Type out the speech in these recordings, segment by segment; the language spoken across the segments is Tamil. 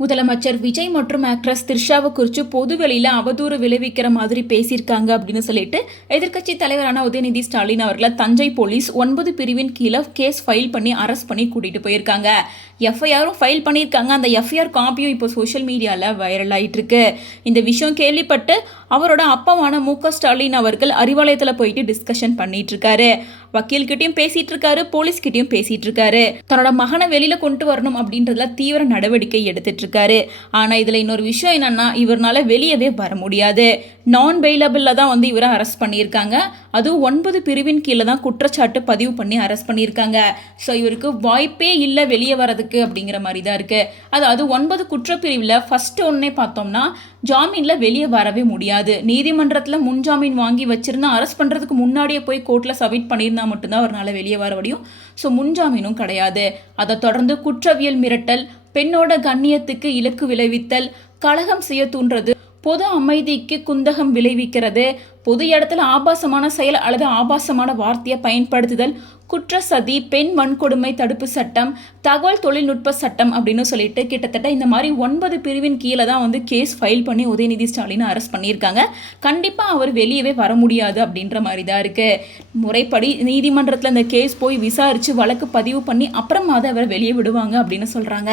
முதலமைச்சர் விஜய் மற்றும் ஆக்ட்ரஸ் த்ரிஷாவை குறித்து பொதுவெளியில் அவதூறு விளைவிக்கிற மாதிரி பேசியிருக்காங்க அப்படின்னு சொல்லிட்டு எதிர்க்கட்சி தலைவரான உதயநிதி ஸ்டாலின் அவர்களை தஞ்சை போலீஸ் 9 பிரிவின் கீழே கேஸ் ஃபைல் பண்ணி அரெஸ்ட் பண்ணி கூட்டிட்டு போயிருக்காங்க. எஃப்ஐஆரும் ஃபைல் பண்ணியிருக்காங்க. அந்த எஃப்ஐஆர் காப்பியும் இப்போ சோஷியல் மீடியாவில் வைரல் ஆகிட்டு இருக்கு. இந்த விஷயம் கேள்விப்பட்டு அவரோட அப்பாவான மு.க. ஸ்டாலின் அவர்கள் அறிவாலயத்தில் போயிட்டு டிஸ்கஷன் பண்ணிட்டு இருக்காரு. வக்கீல்கிட்டையும் பேசிட்டு இருக்காரு, போலீஸ்கிட்டையும் பேசிட்டு இருக்காரு. தன்னோட மகனை வெளியில கொண்டு வரணும் அப்படின்றதுல தீவிர நடவடிக்கை எடுத்துட்டு இருக்காரு. ஆனா இதுல இன்னொரு விஷயம் என்னன்னா, இவரால வெளியவே வர முடியாது. நான் பெயிலபிள்ல தான் இவரை அரெஸ்ட் பண்ணியிருக்காங்க. அதுவும் 9 பிரிவின் கீழே தான் குற்றச்சாட்டு பதிவு பண்ணி அரெஸ்ட் பண்ணியிருக்காங்க. ஸோ இவருக்கு வாய்ப்பே இல்லை வெளியே வரதுக்கு அப்படிங்கிற மாதிரி தான் இருக்கு. அதாவது 9 குற்றப்பிரிவில் ஃபர்ஸ்ட் ஒன்னே பார்த்தோம்னா ஜாமீனில் வெளியே வரவே முடியாது. நீதிமன்றத்தில் முன்ஜாமீன் வாங்கி வச்சிருந்தா அரெஸ்ட் பண்ணுறதுக்கு முன்னாடியே போய் கோர்ட்டில் சப்மிட் பண்ணியிருந்தா மட்டும்தான் அவரால் வெளியே வர முடியும். ஸோ முன்ஜாமீனும் கிடையாது. அதை தொடர்ந்து குற்றவியல் மிரட்டல், பெண்ணோட கண்ணியத்துக்கு இலக்கு விளைவித்தல், கலகம் செய்ய தூண்டுறது, பொது அமைதிக்கு குந்தகம் விளைவிக்கிறது, பொது இடத்துல ஆபாசமான செயல் அல்லது ஆபாசமான வார்த்தையை பயன்படுத்துதல், குற்ற சதி, பெண் வன்கொடுமை தடுப்பு சட்டம், தகவல் தொழில்நுட்ப சட்டம் அப்படின்னு சொல்லிட்டு கிட்டத்தட்ட இந்த மாதிரி 9 பிரிவின் கீழே தான் கேஸ் ஃபைல் பண்ணி உதயநிதி ஸ்டாலின் அரெஸ்ட் பண்ணியிருக்காங்க. கண்டிப்பாக அவர் வெளியவே வர முடியாது அப்படின்ற மாதிரி தான் இருக்கு. முறைப்படி நீதிமன்றத்தில் இந்த கேஸ் போய் விசாரித்து வழக்கு பதிவு பண்ணி அப்புறமா தான் அவரை வெளியே விடுவாங்க அப்படின்னு சொல்கிறாங்க.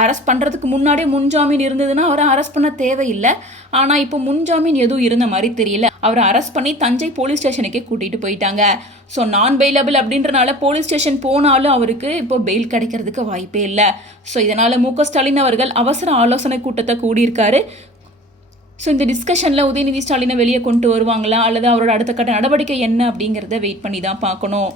அரெஸ்ட் பண்ணுறதுக்கு முன்னாடியே முன்ஜாமீன் இருந்ததுன்னா அவரை அரெஸ்ட் பண்ண தேவையில்லை. ஆனால் இப்போ முன்ஜாமீன் எதுவும் இருந்த மாதிரி தெரியல. அவரை அரெஸ்ட் பண்ணி தஞ்சை போலீஸ் ஸ்டேஷனுக்கே கூட்டிகிட்டு போயிட்டாங்க. ஸோ நான் பெயிலபிள் அப்படின்றனால போலீஸ் ஸ்டேஷன் போனாலும் அவருக்கு இப்போ பெயில் கிடைக்கிறதுக்கு வாய்ப்பே இல்லை. ஸோ இதனால் மு.க. ஸ்டாலின் அவர்கள் அவசர ஆலோசனை கூட்டத்தை கூடியிருக்காரு. ஸோ இந்த டிஸ்கஷனில் உதயநிதி ஸ்டாலினை வெளியே கொண்டு வருவாங்களா அல்லது அவரோட அடுத்த கட்ட நடவடிக்கை என்ன அப்படிங்கிறத வெயிட் பண்ணி தான் பார்க்கணும்.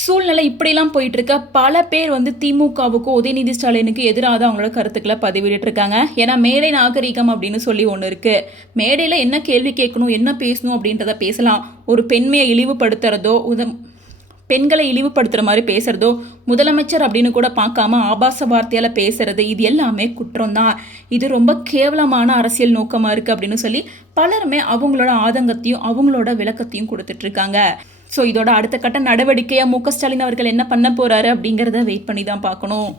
சூழ்நிலை இப்படிலாம் போயிட்டு இருக்க பல பேர் திமுகவுக்கும் உதயநிதி ஸ்டாலினுக்கு எதிராக அவங்களோட கருத்துக்களை பதிவிட்டு இருக்காங்க. ஏன்னா மேடை நாகரிகம் அப்படின்னு சொல்லி ஒன்று இருக்கு. மேடையில் என்ன கேள்வி கேட்கணும், என்ன பேசணும் அப்படின்றத பேசலாம். ஒரு பெண்மையை இழிவுபடுத்துறதோ, பெண்களை இழிவுபடுத்துகிற மாதிரி பேசுகிறதோ, முதலமைச்சர் அப்படின்னு கூட பார்க்காம ஆபாச வார்த்தையால் பேசுறது, இது எல்லாமே குற்றம் தான். இது ரொம்ப கேவலமான அரசியல் நோக்கமாக இருக்குது அப்படின்னு சொல்லி பலருமே அவங்களோட ஆதங்கத்தையும் அவங்களோட விளக்கத்தையும் கொடுத்துட்ருக்காங்க. ஸோ இதோட அடுத்த கட்ட நடவடிக்கையாக மு.க. ஸ்டாலின் அவர்கள் என்ன பண்ண போகிறாரு அப்படிங்கிறத வெயிட் பண்ணி தான் பார்க்கணும்.